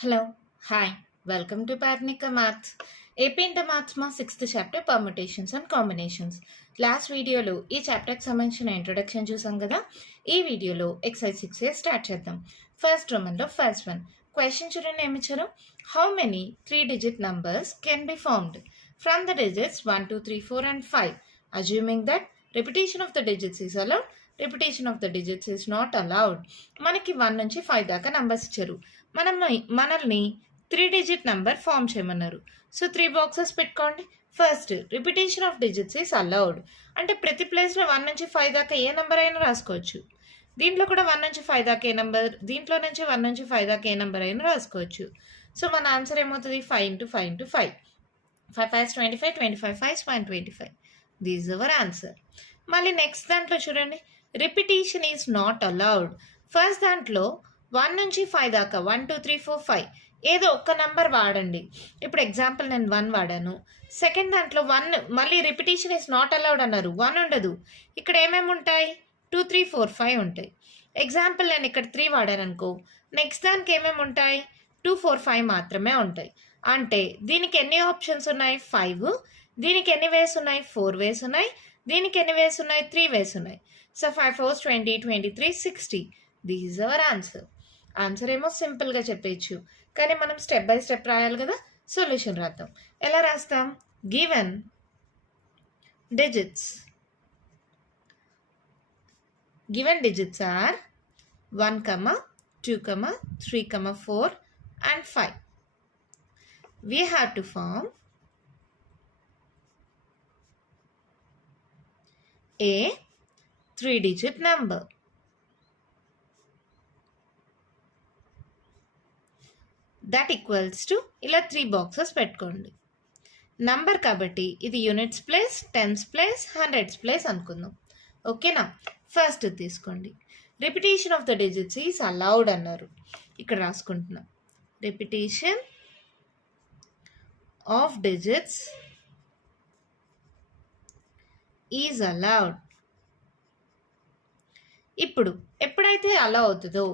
Hello, hi, welcome to Parnika Maths. AP Inter Maths మా 6th chapter permutations and combinations. Last వీడియోలో ఈ చాప్టర్కి సంబంధించిన introduction చూసాం కదా. ఈ వీడియోలో ఎక్సైజ్ 6 స్టార్ట్ చేద్దాం. ఫస్ట్ రోమన్లో ఫస్ట్ వన్ క్వశ్చన్ చూడండి ఏమి ఇచ్చారు. How many 3-digit numbers can be formed from the digits 1, 2, 3, 4 and 5 assuming that repetition of the digits is allowed, repetition of the digits is not allowed. మనకి 1 నుంచి 5 దాకా numbers ఇచ్చారు. మనల్ని 3-digit number form చేయమన్నారు. So 3 boxes పెట్టుకోండి. First repetition of digits is allowed అంటే ప్రతి ప్లేస్లో 1 నుంచి 5 దాకా ఏ నెంబర్ అయినా రాసుకోవచ్చు. దీంట్లో కూడా 1 నుంచి 5 దాకా ఏ నెంబర్, దీంట్లో నుంచి 1 నుంచి 5 దాకా ఏ నెంబర్ అయినా రాసుకోవచ్చు. సో మన ఆన్సర్ ఏమవుతుంది? 5 into 5 into 5. 5 5 25, 25 5 125. This our answer. మళ్ళీ నెక్స్ట్ దాంట్లో చూడండి, repetition is not allowed. First దాంట్లో 1 నుంచి 5 దాకా 1 2 3 4 5 ఏదో ఒక్క నెంబర్ వాడండి. ఇప్పుడు ఎగ్జాంపుల్ నేను 1 వాడాను. సెకండ్ దాంట్లో 1 మళ్ళీ రిపిటేషన్ ఈజ్ నాట్ అలౌడ్ అన్నారు. 1 ఉండదు. ఇక్కడ ఏమేమి ఉంటాయి? 2 3 4 5 ఉంటాయి. ఎగ్జాంపుల్ నేను ఇక్కడ 3 వాడాను అనుకో, నెక్స్ట్ దానికి ఏమేమి ఉంటాయి? 2 4 5 మాత్రమే ఉంటాయి. అంటే దీనికి ఎన్ని ఆప్షన్స్ ఉన్నాయి? 5. దీనికి ఎన్ని వేస్ ఉన్నాయి? 4 వేస్ ఉన్నాయి. దీనికి ఎన్ని వేస్ ఉన్నాయి? 3 వేస్ ఉన్నాయి. So 5 4 20 23 60. This is our answer. Answer ఏమో సింపుల్గా చెప్పేయచ్చు, కానీ మనం స్టెప్ బై స్టెప్ రాయాలి కదా. సొల్యూషన్ రాద్దాం. ఎలా రాస్తాం? Given digits are 1, 2, 3, 4 and 5. We have to form a 3-digit number. That equals to ఇలా 3 బాక్సెస్ పెట్టుకోండి. నంబర్ కాబట్టి ఇది units place, tens place, hundreds place అనుకుందాం. ఓకేనా? ఫస్ట్ తీసుకోండి. Repetition of the digits is allowed అన్నారు. ఇక్కడ రాసుకుంటున్నాం. Repetition of digits is allowed. ఇప్పుడు ఎప్పుడైతే అలా అవుతుందో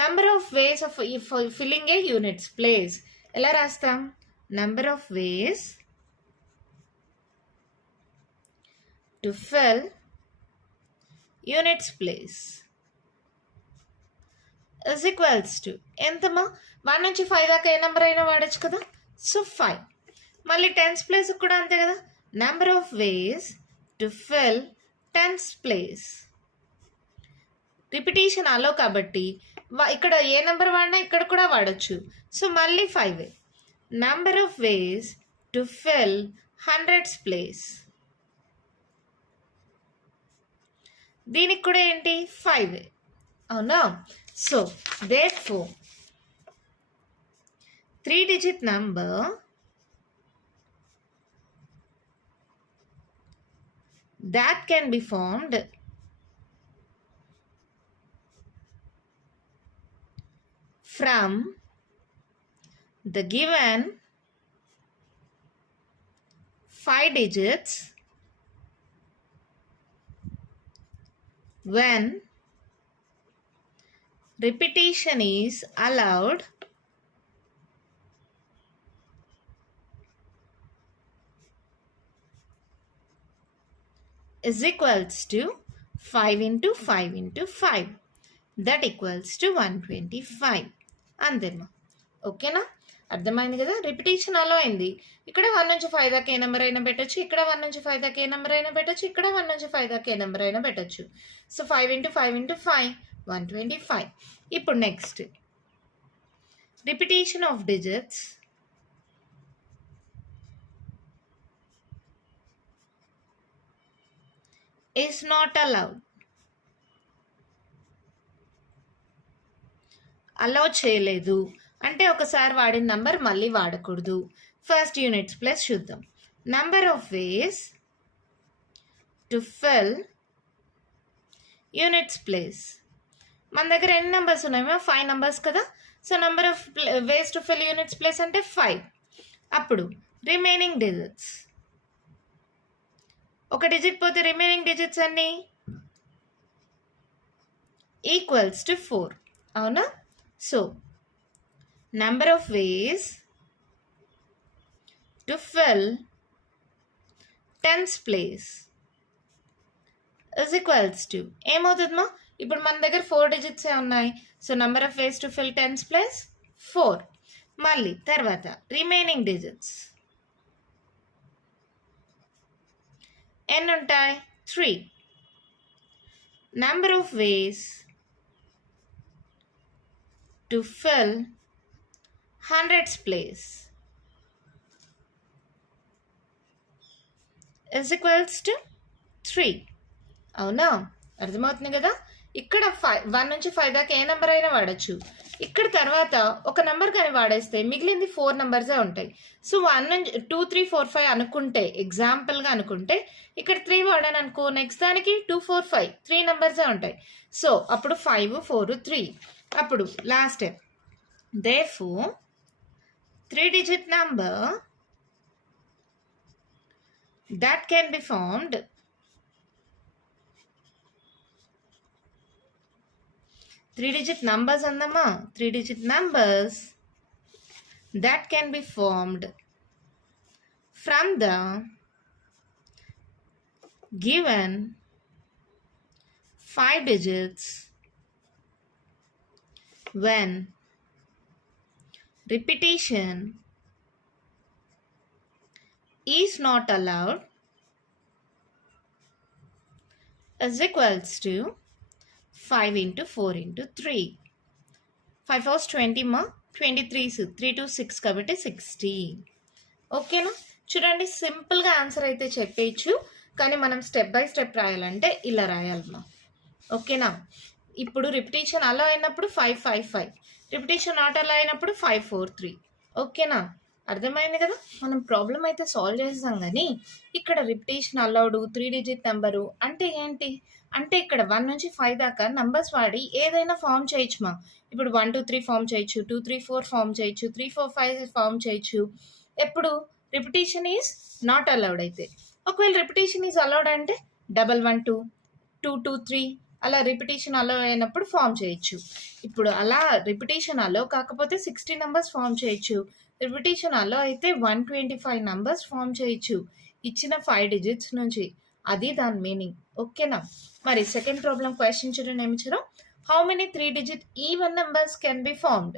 number of ways of filling a units place ఎలా రాస్తాం? Number of ways to fill units place is equals to ఎంతమా? 1 నుంచి 5 దాకా ఏ నెంబర్ అయినా వాడచ్చు కదా. సో 5. మళ్ళీ టెన్స్ ప్లేస్ కూడా అంతే కదా. Number of ways to fill tens place. Repetition allow కాబట్టి ఇక్కడ ఏ నెంబర్ వాడినా ఇక్కడ కూడా వాడచ్చు. సో మళ్ళీ 5. Number of ways to fill hundreds place. దీనికి కూడా ఏంటి? 5. అవునా? So therefore 3-digit number that can be formed from the given 5 digits when repetition is allowed is equals to 5 into 5 into 5. That equals to 125. అంతేమా. ఓకేనా? అర్థమైంది కదా. Repetition అలా అయింది. ఇక్కడ 1 నుంచి 5 దాకా ఏ నెంబర్ అయినా పెట్టచ్చు, ఇక్కడ 1 నుంచి 5 దాకా ఏ నెంబర్ అయినా పెట్టచ్చు, ఇక్కడ 1 నుంచి 5 దాకా ఏ నెంబర్ అయినా పెట్టచ్చు. So 5 into 5 into 5 125. ఇప్పుడు next repetition of digits is not allowed. Allow చేయలేదు అంటే ఒకసారి వాడిన నంబర్ మళ్ళీ వాడకూడదు. ఫస్ట్ యూనిట్స్ ప్లస్ చూద్దాం. Number of ways to fill units place. మన దగ్గర ఎన్ని నెంబర్స్ ఉన్నాయో? 5 నెంబర్స్ కదా. So number of ways to fill units place అంటే 5. అప్పుడు రిమైనింగ్ డిజిట్స్, ఒక డిజిట్ పోతే రిమైనింగ్ డిజిట్స్ అన్ని ఈక్వల్స్ టు 4. అవునా? So number of ways to fill tens place is equals to ఏమవుతుందమ్మా, ఇప్పుడు మన దగ్గర 4 డిజిట్సే ఉన్నాయి. So number of ways to fill tens place 4. మళ్ళీ తర్వాత రిమైనింగ్ డిజిట్స్ ఎన్ని ఉంటాయి? 3. Number of ways to fill hundreds place is equals to 3. అవునా? అర్థమవుతుంది కదా. ఇక్కడ 1 నుంచి 5 దాకా ఏ నెంబర్ అయినా వాడచ్చు. ఇక్కడ తర్వాత ఒక నెంబర్ కానీ వాడేస్తే మిగిలింది 4 నెంబర్సే ఉంటాయి. సో 1 నుంచి 2, 3, 4, 5 అనుకుంటే, ఎగ్జాంపుల్గా అనుకుంటే ఇక్కడ 3 వాడాను అనుకో, నెక్స్ట్ దానికి 2, 4, 5 3 నెంబర్సే ఉంటాయి. సో అప్పుడు 5, 4, 3. అప్పుడు last step, therefore 3-digit number that can be formed three-digit numbers andamma, 3-digit numbers that can be formed from the given 5 digits when repetition is not allowed is equals to 5 into 4 into 3. 5 4 20 మా, 23 3 to 6 కాబట్టి 60. ఓకేనా? చూడండి, సింపుల్గా answer అయితే చెప్పేయచ్చు, కానీ మనం step by step రాయాలంటే ఇలా రాయాలమ్మా. ఓకేనా? ఇప్పుడు రిపిటేషన్ అలా అయినప్పుడు 5 5 5, రిపిటేషన్ నాట్ అలా అయినప్పుడు 5 4 3. ఓకేనా? అర్థమైంది కదా. మనం ప్రాబ్లం అయితే సాల్వ్ చేస్తాం, కానీ ఇక్కడ రిపిటేషన్ అలౌడ్ 3-digit నెంబరు అంటే ఏంటి అంటే ఇక్కడ 1 నుంచి 5 దాకా నంబర్స్ వాడి ఏదైనా ఫామ్ చేయొచ్చు మా. ఇప్పుడు 1 2 3 ఫామ్ చేయొచ్చు, 2 3 4 ఫామ్ చేయొచ్చు, 3 4 5 ఫామ్ చేయొచ్చు. ఎప్పుడు రిపిటేషన్ ఈజ్ నాట్ అలౌడ్ అయితే. ఒకవేళ రిపిటేషన్ ఈజ్ అలౌడ్ అంటే 1 1 2 2 2 3 అలా రిపిటేషన్ అలో అయినప్పుడు ఫామ్ చేయొచ్చు. ఇప్పుడు అలా రిపిటేషన్ అలో కాకపోతే 60 నెంబర్స్ ఫామ్ చేయొచ్చు. రిపిటేషన్ అలో అయితే 125 నెంబర్స్ ఫామ్ చేయొచ్చు ఇచ్చిన 5 digits నుంచి. అది దాని మీనింగ్. ఓకేనా? మరి సెకండ్ ప్రాబ్లం క్వశ్చన్ చూడండి ఏమి ఇచ్చారో. How many 3-digit even numbers can be formed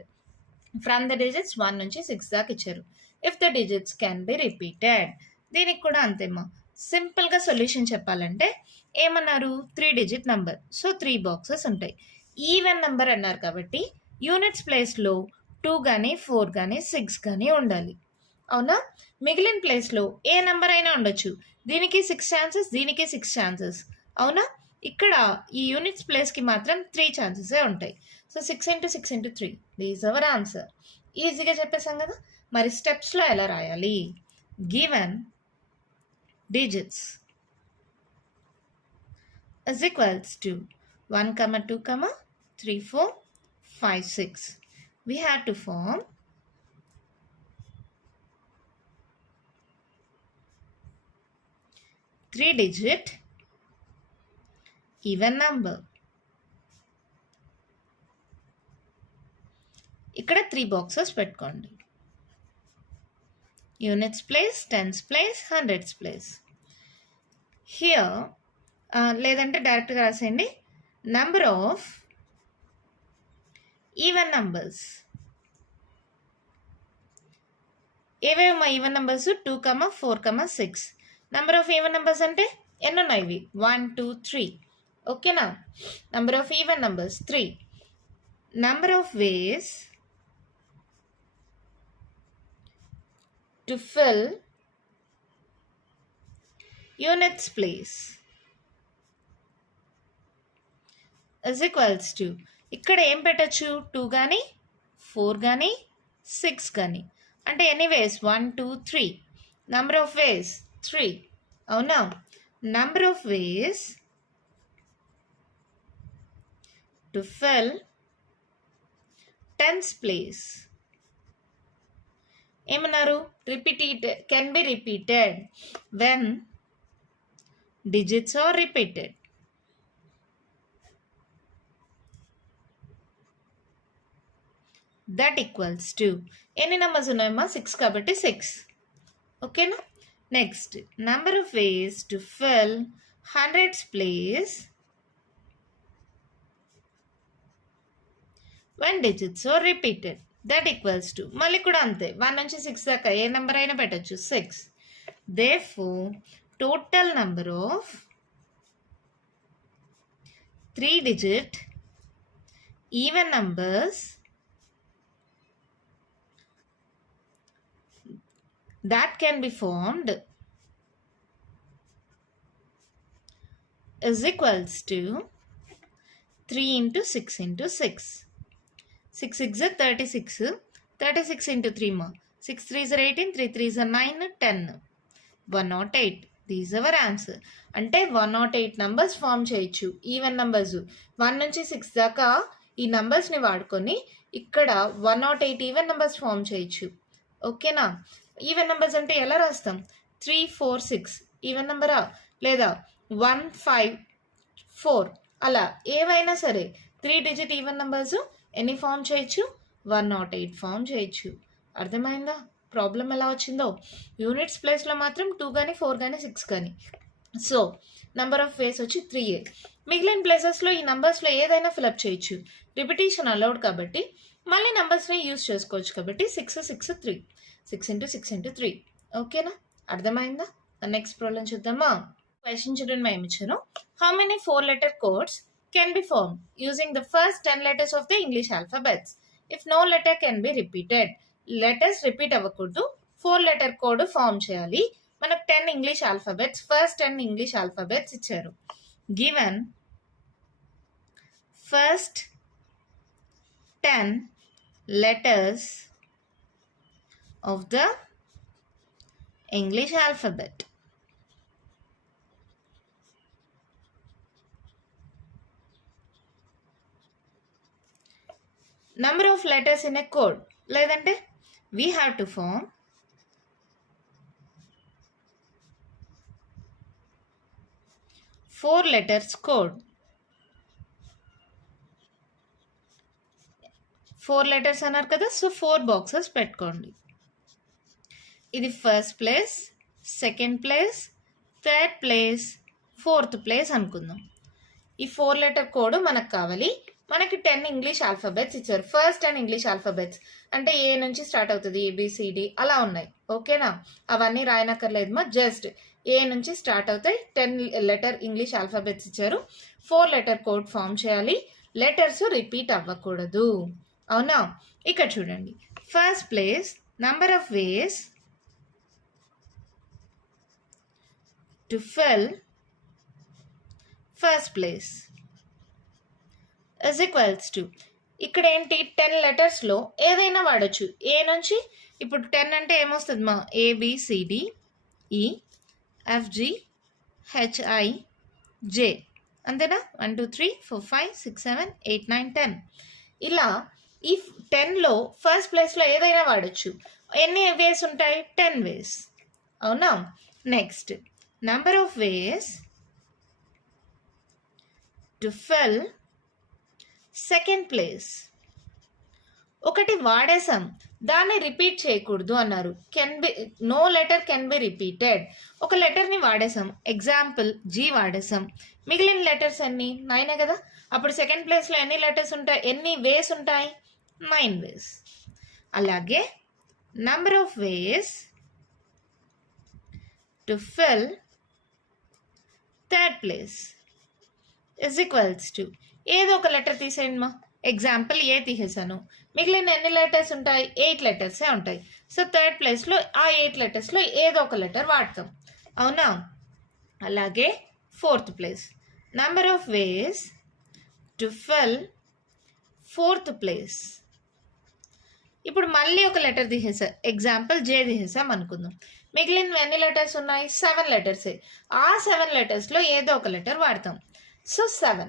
from the digits 1 నుంచి 6 దాకా ఇచ్చారు. If the digits can be repeated. దీనికి కూడా అంతేమ్మా. సింపుల్గా సొల్యూషన్ చెప్పాలంటే ఏమన్నారు? 3-digit నెంబర్, సో 3 బాక్సెస్ ఉంటాయి. ఈవెన్ నెంబర్ అన్నారు కాబట్టి యూనిట్స్ ప్లేస్లో 2 కానీ 4 కానీ 6 కానీ ఉండాలి. అవునా? మిగిలిన ప్లేస్లో ఏ నెంబర్ అయినా ఉండొచ్చు. దీనికి 6 ఛాన్సెస్, దీనికి 6 ఛాన్సెస్. అవునా? ఇక్కడ ఈ యూనిట్స్ ప్లేస్కి మాత్రం 3 ఛాన్సెసే ఉంటాయి. So 6 into 6 into 3 these our answer. ఈజీగా చెప్పేసాం కదా. మరి స్టెప్స్లో ఎలా రాయాలి? Given digits is equals to 1, 2, 3, 4, 5, 6. We had to form 3-digit even number. ఇక్కడ 3 బాక్సెస్ పెట్టుకోండి. Units place, tens place, hundreds place. Here లేదంటే డైరెక్ట్గా రాసేయండి. Number of even numbers. ఏవేమో even numbers 2, 4, 6. Number of even numbers అంటే ఎన్ని ఉన్నాయి? ఇవి 1 2 3. ఓకేనా? Number of even numbers 3. Number of ways to fill units place is equals to, ఇక్కడ ఏం పెట్టచ్చు? 2 కానీ 4 కానీ 6 కానీ. అంటే any ways 1 2 3. Number of ways 3. అవునా? Number of ways to fill tens place ఏమన్నారు? Repeated, can be repeated when digits are repeated. That equals to ఎన్ని నెంబర్స్ ఉన్నాయమ్మా 6 కాబట్టి 6. ఓకేనా. Next number of ways to fill hundreds place when digits are repeated that equals to మళ్ళీ కూడా అంతే 1 నుంచి 6 దాకా ఏ నెంబర్ అయినా పెట్టచ్చు 6. therefore total number of 3-digit even numbers that can be formed is equals to 3 into 6 into 6. 6 6 is 36. 36 into 3 more. 6 3 is 18. 3 3 is 9. 10. 108. These are our answer. అంటే 108 numbers form చేయొచ్చు. Even numbers 1 నుంచి 6 దాకా ఈ నంబర్స్ని వాడుకొని ఇక్కడ 108 ఈవెన్ నంబర్స్ ఫామ్ చేయొచ్చు. ఓకేనా. Even numbers అంటే ఎలా రాస్తాం? 3 4 6 ఈవెన్ నంబరా, లేదా 1 5 4 అలా ఏవైనా సరే 3 డిజిట్ ఈవెన్ నంబర్స్ ఎన్ని ఫామ్ చేయొచ్చు? 108 ఫామ్ చేయొచ్చు. అర్థమైందా ప్రాబ్లం ఎలా వచ్చిందో? యూనిట్స్ ప్లేస్లో మాత్రం 2 కానీ 4 కానీ 6 కానీ. సో నెంబర్ ఆఫ్ వేస్ వచ్చి 3a. మిగిలిన ప్లేసెస్లో ఈ నెంబర్స్లో ఏదైనా ఫిలప్ చేయొచ్చు. రిపిటేషన్ అలౌడ్ కాబట్టి మళ్ళీ నెంబర్స్ని యూజ్ చేసుకోవచ్చు. కాబట్టి 6 6 3 6 into 6 into 3. ఓకేనా. అర్థమైందా? నెక్స్ట్ ప్రాబ్లం చూద్దామా. క్వశ్చన్ చూడండి, మేము ఇచ్చాను. How many 4-letter codes can be formed using the first 10 letters of the English alphabets if no letter can be repeated. Letters repeat అవ్వకూడదు, 4-letter code ఫామ్ చేయాలి. మనకు 10 English alphabets, first 10 English alphabets ఇచ్చారు. Given first 10 letters of the English alphabet. Number of letters in a code. లేదంటే we have to form 4 letters code. 4 letters అన్నారు కదా, so 4 boxes పెట్టుకోండి. ఇది first place, second place, third place, fourth place అనుకుందాం. ఈ 4-letter code మనకు కావాలి. మనకి 10 ఇంగ్లీష్ ఆల్ఫాబెట్స్ ఇచ్చారు. ఫస్ట్ 10 ఇంగ్లీష్ ఆల్ఫాబెట్స్ అంటే ఏ నుంచి స్టార్ట్ అవుతుంది, ఏబిసిడి అలా ఉన్నాయి. ఓకేనా. అవన్నీ రాయనక్కర్లేదు మా, జస్ట్ ఏ నుంచి స్టార్ట్ అవుతాయి. 10-letter ఇంగ్లీష్ ఆల్ఫాబెట్స్ ఇచ్చారు. 4-letter కోడ్ ఫామ్ చేయాలి. లెటర్స్ రిపీట్ అవ్వకూడదు. అవునా. ఇక్కడ చూడండి, first place number of ways to fill first place is equals to, ఇక్కడ ఏంటి 10 లెటర్స్లో ఏదైనా వాడచ్చు. ఏ నుంచి ఇప్పుడు 10 అంటే ఏమొస్తుంది మా, ఏబిసిడి ఈ ఎఫ్జి హెచ్ఐ జే, అంతేనా. 1 2 3 4 5 6 7 8 9 10 ఇలా ఈ 10లో ఫస్ట్ ప్లేస్లో ఏదైనా వాడచ్చు. ఎన్ని వేస్ ఉంటాయి? 10 వేస్. అవునా. Next number of ways to fill second place. ఒకటి వాడేసాం, దాన్ని రిపీట్ చేయకూడదు అన్నారు. No letter can be repeated. ఒక లెటర్ని వాడేసాం, ఎగ్జాంపుల్ జీ వాడేసాం. మిగిలిన లెటర్స్ అన్ని 9 కదా. అప్పుడు సెకండ్ ప్లేస్లో ఎన్ని లెటర్స్ ఉంటాయి, ఎన్ని వేస్ ఉంటాయి? 9 వేస్. అలాగే number of ways to fill third place is equals to, ఏదో ఒక లెటర్ తీసేయండి మా. ఎగ్జాంపుల్ ఏ తీసేసాను. మిగిలిన ఎన్ని లెటర్స్ ఉంటాయి? 8 లెటర్సే ఉంటాయి. సో థర్డ్ ప్లేస్లో ఆ 8 లెటర్స్లో ఏదో ఒక లెటర్ వాడతాం. అవునా. అలాగే fourth place number of ways to fill fourth place. ఇప్పుడు మళ్ళీ ఒక లెటర్ తీసేసా, ఎగ్జాంపుల్ జే తీసేసాం అనుకుందాం. మిగిలిన ఎన్ని లెటర్స్ ఉన్నాయి? 7 లెటర్సే. ఆ 7 లెటర్స్లో ఏదో ఒక లెటర్ వాడతాం. సో 7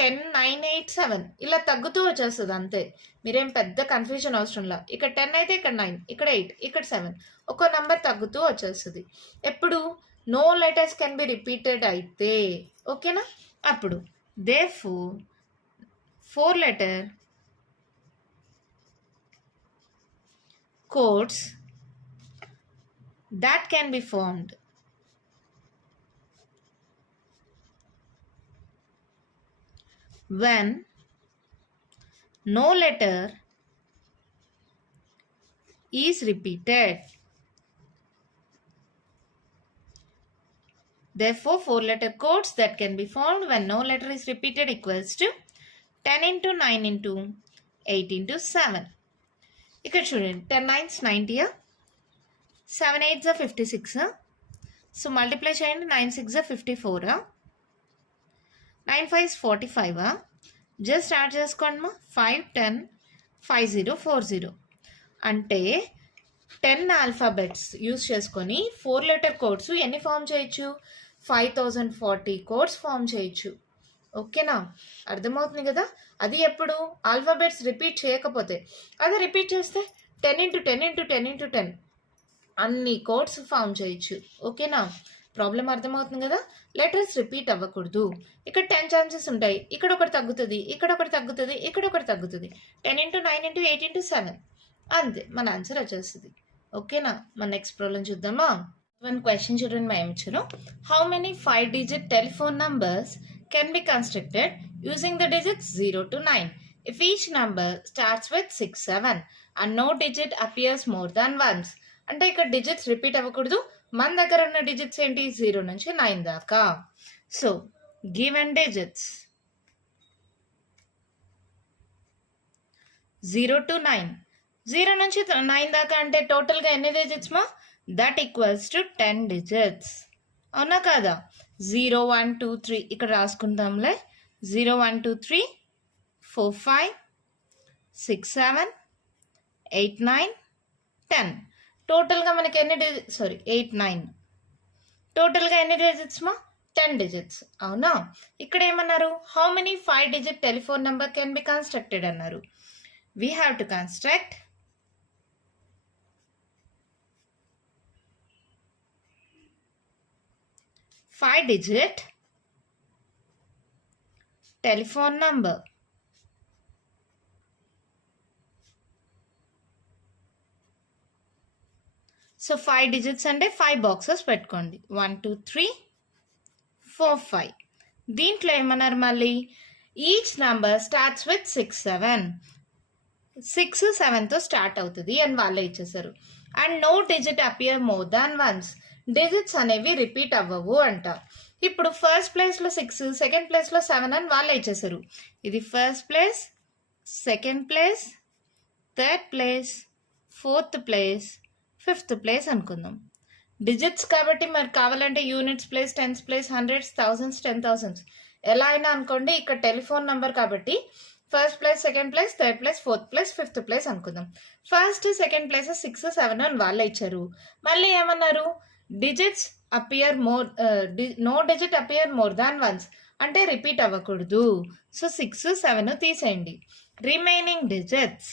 10 9 8 7 ఇలా తగ్గుతూ వచ్చేస్తుంది అంతే. మీరేం పెద్ద కన్ఫ్యూజన్ అవసరంలా. ఇక్కడ 10 అయితే ఇక్కడ 9, ఇక్కడ 8, ఇక్కడ 7, ఒక నెంబర్ తగ్గుతూ వచ్చేస్తుంది. ఎప్పుడు no letters can be repeated అయితే. ఓకేనా. అప్పుడు therefore 4-letter codes that can be formed when no letter is repeated. Therefore, 4-letter codes that can be formed when no letter is repeated equals to 10 into 9 into 8 into 7. ఇక్కడ చూడండి 10 9s 90, 7 8s 56. So multiply చేయండి. 9 6 54, 9 5s 45. Just add చేసుకోండి మా 5 10 50 40. అంటే 10 alphabets use చేసుకొని 4-letter codes ఎన్ని form చేయొచ్చు? 5040 codes form చేయొచ్చు. ఓకేనా? అర్థమవుతుంది కదా? అది ఎప్పుడు ఆల్ఫాబెట్స్ రిపీట్ చేయకపోతే. అదే రిపీట్ చేస్తే 10 into 10 into 10 into 10 అన్ని కోడ్స్ ఫామ్ చేయొచ్చు. ఓకేనా? ప్రాబ్లం అర్థమవుతుంది కదా? లెటర్స్ రిపీట్ అవ్వకూడదు. ఇక్కడ 10 ఛాన్సెస్ ఉంటాయి. ఇక్కడ ఒకటి తగ్గుతుంది, ఇక్కడ ఒకటి తగ్గుతుంది, ఇక్కడ ఒకటి తగ్గుతుంది. 10 into 9 into 8 into 7 అంతే మన ఆన్సర్ వచ్చేస్తుంది. ఓకేనా? మన నెక్స్ట్ ప్రాబ్లం చూద్దామా? వన్ క్వశ్చన్ చూడండి మా ఏమి ఇచ్చారు. How many 5-digit telephone numbers can be constructed using the digits 0 to 9 if each number starts with 6 7 and no digit appears more than once. అంటే ఇక్కడ డిజిట్స్ రిపీట్ అవ్వకూడదు. మన దగ్గర ఉన్న డిజిట్స్ ఏంటి? 0 నుంచి 9 దాకా. సో గివెన్ డిజిట్స్ 0 to 9, 0 నుంచి 9 దాకా అంటే టోటల్గా ఎన్ని డిజిట్స్ మా? That equals to 10 digits. అవునా కాదా? 0 1 2 3 ఇక్కడ రాసుకుందాంలే. 0 1 2 3 4 5 6 7 8 9 10. టోటల్గా మనకి ఎన్ని 8 9 టోటల్గా ఎన్ని డిజిట్స్ మా? 10 డిజిట్స్. అవునా? ఇక్కడ ఏమన్నారు? How many 5-digit telephone number can be constructed అన్నారు. We have to construct 5-digit telephone number. So 5 digits అంటే 5 బాక్సెస్ పెట్టుకోండి. 1 2 3 4 5. దీంట్లో ఏమన్నారు మళ్ళీ? Each number starts with 6 7. 6 7తో స్టార్ట్ అవుతుంది అని వాళ్ళే ఇచ్చేసారు. And no digit appear more than once. Digits అనేవి రిపీట్ అవ్వవు అంట. ఇప్పుడు ఫస్ట్ ప్లేస్లో 6, సెకండ్ ప్లేస్లో 7 అని వాళ్ళే ఇచ్చేసారు. ఇది first place, second place, third place, fourth place, fifth place అనుకుందాం. డిజిట్స్ కాబట్టి మరి కావాలంటే units place, tens place, hundreds, thousands, 10,000 ఎలా అయినా అనుకోండి. ఇక్కడ టెలిఫోన్ నెంబర్ కాబట్టి first place, second place, third place, fourth place, fifth place అనుకుందాం. ఫస్ట్ సెకండ్ ప్లేస్ 6 7 అని వాళ్ళే ఇచ్చారు. మళ్ళీ ఏమన్నారు? Digits appear more, no digit appear more than once అంటే రిపీట్ అవ్వకూడదు. సో 6 7 తీసేయండి. రిమైనింగ్ డిజిట్స్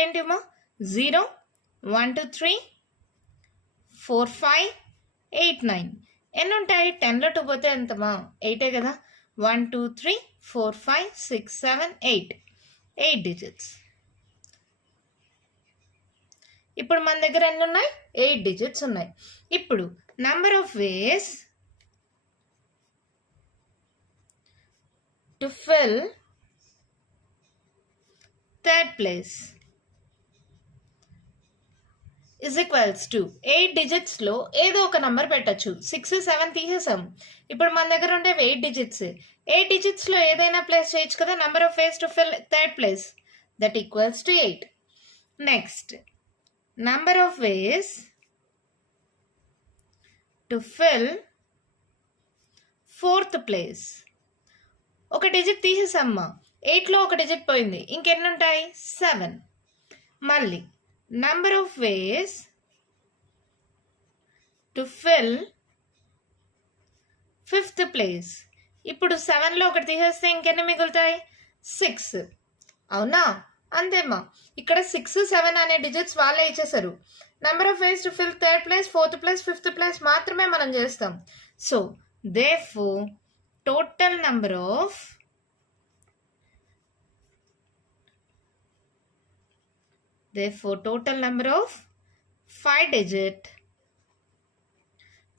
ఏంటిమా? 0 1 2 3 4 5 8 9. ఎన్ని ఉంటాయి? 10లో 2 పోతే ఎంతమా? 8 కదా. 1 2 3 4 5 6 7 8 డిజిట్స్. ఇప్పుడు మన దగ్గర ఎన్ని ఉన్నాయి? 8 డిజిట్స్ ఉన్నాయి. ఇప్పుడు number of ways to fill third place is equals to 8 డిజిట్స్లో ఏదో ఒక నంబర్ పెట్టచ్చు. 6 7 తీసేసాం. ఇప్పుడు మన దగ్గర ఉండే 8 డిజిట్స్. 8 డిజిట్స్లో ఏదైనా ప్లేస్ చేయొచ్చు కదా. Number of ways to fill third place that equals to 8. Next number of ways to fill fourth place. ఒక డిజిట్ తీసేసమ్మా. 8లో ఒక డిజిట్ పోయింది. ఇంకెన్ని ఉంటాయి? 7. మళ్ళీ number of ways to fill fifth place. ఇప్పుడు 7లో ఒకటి తీసేస్తే ఇంకెన్ని మిగులుతాయి? 6. అవునా? అంతేమ్మా. ఇక్కడ 6 7 అనే డిజిట్స్ వాళ్ళే ఇచ్చేసారు. Number of ways to fill third place, fourth place, fifth place మాత్రమే మనం చేస్తాం. So therefore total number of Therefore, total number of 5-digit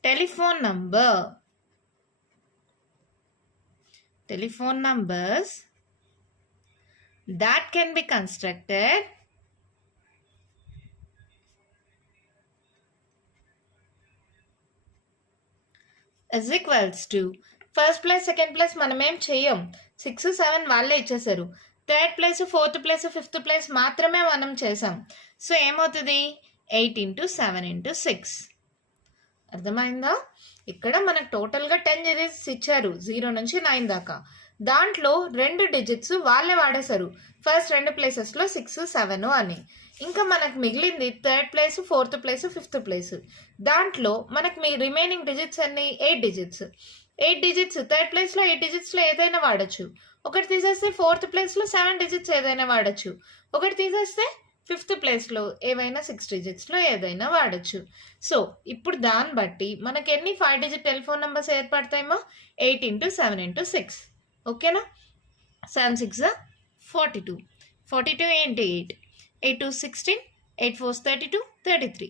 telephone numbers that can be constructed is equals to first place second place మనమేం చెయ్యం 6 7 వాళ్ళే ఇచ్చేసారు third place fourth place fifth place మాత్రమే మనం చేసాం సో ఏమవుతుంది 8 into 7 into 6 అర్థమైందా ఇక్కడ మనకు టోటల్గా 10 డిజిట్స్ ఇచ్చారు 0 నుంచి 9 దాకా దాంట్లో 2 డిజిట్స్ వాళ్ళే వాడేశారు ఫస్ట్ 2 ప్లేసెస్లో 6 7 అని ఇంకా మనకు మిగిలింది third place fourth place fifth place దాంట్లో మనకు మీ రిమైనింగ్ డిజిట్స్ అన్ని 8 డిజిట్స్ 8 డిజిట్స్ థర్డ్ ప్లేస్లో 8 డిజిట్స్లో ఏదైనా వాడచ్చు ఒకటి తీసేస్తే ఫోర్త్ ప్లేస్లో 7 డిజిట్స్ ఏదైనా వాడచ్చు ఒకటి తీసేస్తే ఫిఫ్త్ ప్లేస్లో ఏవైనా 6 డిజిట్స్లో ఏదైనా వాడచ్చు సో ఇప్పుడు దాన్ని బట్టి మనకి ఎన్ని 5 digit telephone numbers ఏర్పడతాయేమో 8 into 7 into 6 ఓకేనా 7 6 42 42 ఏంటి 8 8 2 16 8 4 32 33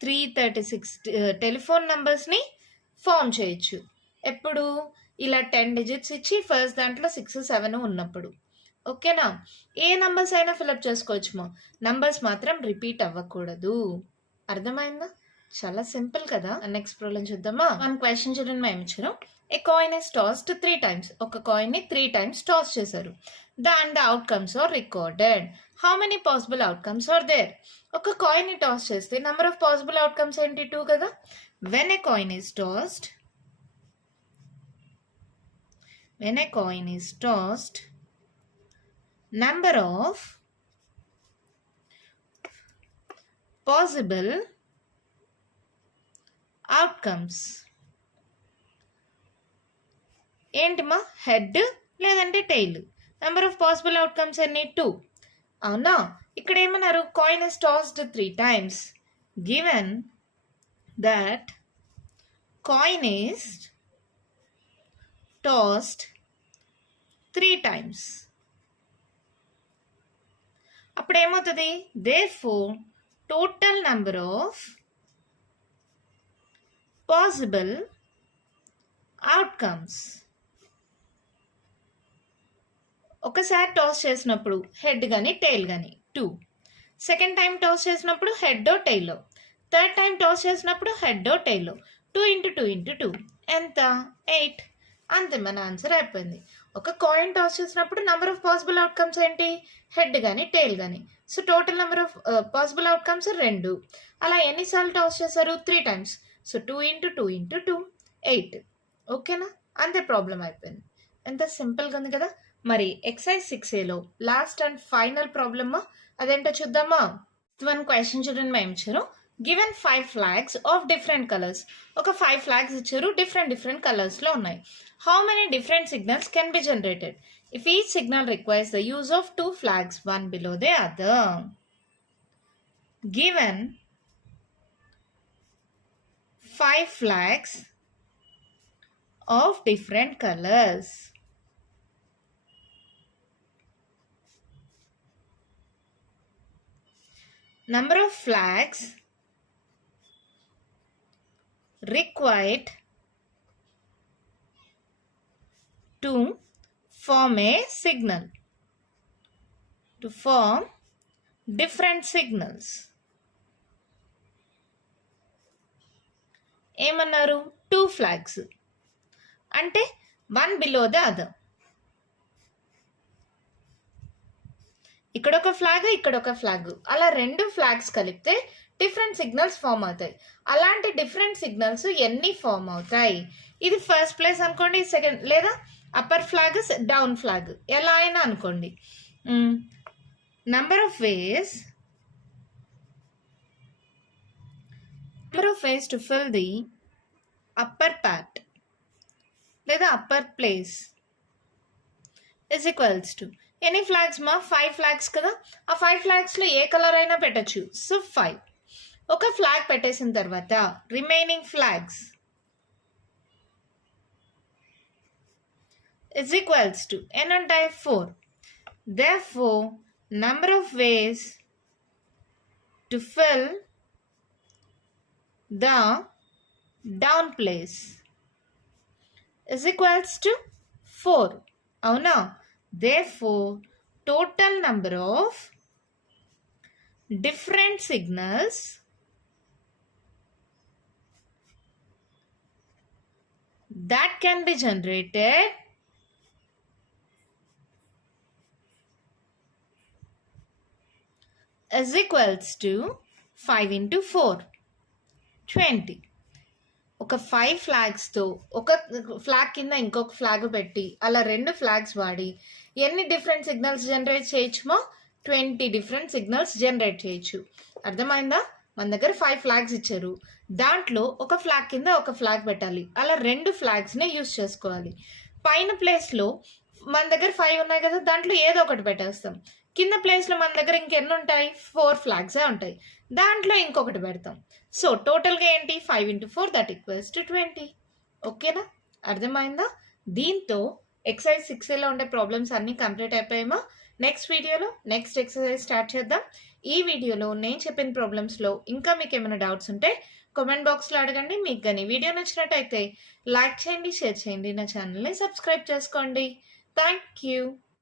336 టెలిఫోన్ నెంబర్స్ని ఫామ్ చేయొచ్చు ఎప్పుడు ఇలా 10 డిజిట్స్ ఇచ్చి ఫస్ట్ దాంట్లో 6 7 ఉన్నప్పుడు ఓకేనా ఏ నంబర్స్ అయినా ఫిలప్ చేసుకోవచ్చు నంబర్స్ మాత్రం రిపీట్ అవ్వకూడదు అర్థమైందా చాలా సింపుల్ కదా నెక్స్ట్ ప్రాబ్లం చూద్దామా వన్ క్వశ్చన్ చూడండి మేము ఇచ్చారు a coin is tossed 3 times ఒక కాయిన్ని 3 times టాస్ చేశారు then the outcomes are recorded how many possible outcomes are there ఒక కాయిన్ని టాస్ చేస్తే నెంబర్ ఆఫ్ పాసిబుల్ అవుట్కమ్స్ ఏంటి 2 కదా when a coin is tossed when a coin is tossed number of possible outcomes ఏంటిమా head లేదంటే tail number of possible outcomes అన్ని 2 అవునా ఇక్కడ ఏమన్నారు coin is tossed 3 times given that coin is tossed 3 times అప్పుడు ఏమవుతుంది therefore total number of possible outcomes ఒకసారి toss చేసినప్పుడు హెడ్ కానీ టైల్ కానీ 2 సెకండ్ టైం టాస్ చేసినప్పుడు head tile third time toss చేసినప్పుడు హెడ్ టైల్ 2 into 2 into 2 ఎంత 8 అంతే మన ఆన్సర్ అయిపోయింది ఒక కాయిన్ టాస్ చేసినప్పుడు నెంబర్ ఆఫ్ పాసిబుల్ అవుట్కమ్స్ ఏంటి హెడ్ కానీ టైల్ కానీ so total number of possible outcomes 2 అలా ఎన్నిసార్లు టాస్ చేశారు 3 times సో 2 into 2 into 2 8 ఓకేనా అంతే ప్రాబ్లం అయిపోయింది ఎంత సింపుల్గా ఉంది కదా మరి ఎక్సైజ్ 6Aలో లాస్ట్ అండ్ ఫైనల్ ప్రాబ్లమ్ అదేంటో చూద్దామా వన్ క్వశ్చన్ చూడండి మేము ఇచ్చారు given 5 flags of different colours ఒక 5 flags ఇచ్చారు డిఫరెంట్ కలర్స్లో ఉన్నాయి how many different signals can be generated if each signal requires the use of 2 flags one below the other given 5 flags of different colors number of flags required to form a signal to form different signals ఏమన్నారు 2 flags అంటే 1 below the other ఇక్కడ ఒక flag ఇక్కడ ఒక flag అలా 2 flags కలిపితే different signals form అవుతాయి అలాంటి డిఫరెంట్ సిగ్నల్స్ ఎన్ని ఫామ్ అవుతాయి ఇది ఫస్ట్ ప్లేస్ అనుకోండి సెకండ్ లేదా అప్పర్ ఫ్లాగ్ డౌన్ ఫ్లాగ్ ఎలా అయినా అనుకోండి number of ways to fill the upper part లేదా upper place is equals to ఎన్ని ఫ్లాగ్స్ మా 5 ఫ్లాగ్స్ కదా ఆ 5 ఫ్లాగ్స్లో ఏ కలర్ అయినా పెట్టచ్చు సో 5 ఒక ఫ్లాగ్ పెట్టేసిన తర్వాత remaining flags is equals to n ఉంటాయి 4 therefore number of ways to fill the down place is equals to 4. అవునా? Therefore, total number of different signals that can be generated is equals to 5 into 4, 20. ఒక 5 ఫ్లాగ్స్తో ఒక flag కింద ఇంకొక flag పెట్టి అలా 2 flags వాడి ఎన్ని డిఫరెంట్ సిగ్నల్స్ జనరేట్ చేయొచ్చుమో 20 డిఫరెంట్ సిగ్నల్స్ జనరేట్ చేయొచ్చు. అర్థమైందా? మన దగ్గర 5 ఫ్లాగ్స్ ఇచ్చారు, దాంట్లో ఒక ఫ్లాగ్ కింద ఒక ఫ్లాగ్ పెట్టాలి, అలా 2 ఫ్లాగ్స్ని యూజ్ చేసుకోవాలి. పైన ప్లేస్లో మన దగ్గర 5 ఉన్నాయి కదా, దాంట్లో ఏదో ఒకటి పెట్టేస్తాం. కింద ప్లేస్లో మన దగ్గర ఇంకెన్ని ఉంటాయి? 4 ఫ్లాగ్సే ఉంటాయి, దాంట్లో ఇంకొకటి పెడతాం. సో టోటల్గా ఏంటి? 5 into 4 దట్ ఈక్వల్స్ టు 20. ఓకేనా? అర్థమైందా? దీంతో ఎక్సర్సైజ్ 6లో ఉండే ప్రాబ్లమ్స్ అన్నీ కంప్లీట్ అయిపోయామా? నెక్స్ట్ వీడియోలో నెక్స్ట్ ఎక్సర్సైజ్ స్టార్ట్ చేద్దాం. ఈ వీడియోలో నేను చెప్పిన ప్రాబ్లమ్స్లో ఇంకా మీకు ఏమైనా డౌట్స్ ఉంటే కామెంట్ బాక్స్లో అడగండి. మీకు కానీ వీడియో నచ్చినట్టయితే లైక్ చేయండి, షేర్ చేయండి, నా ఛానల్ని సబ్స్క్రైబ్ చేసుకోండి. Thank you.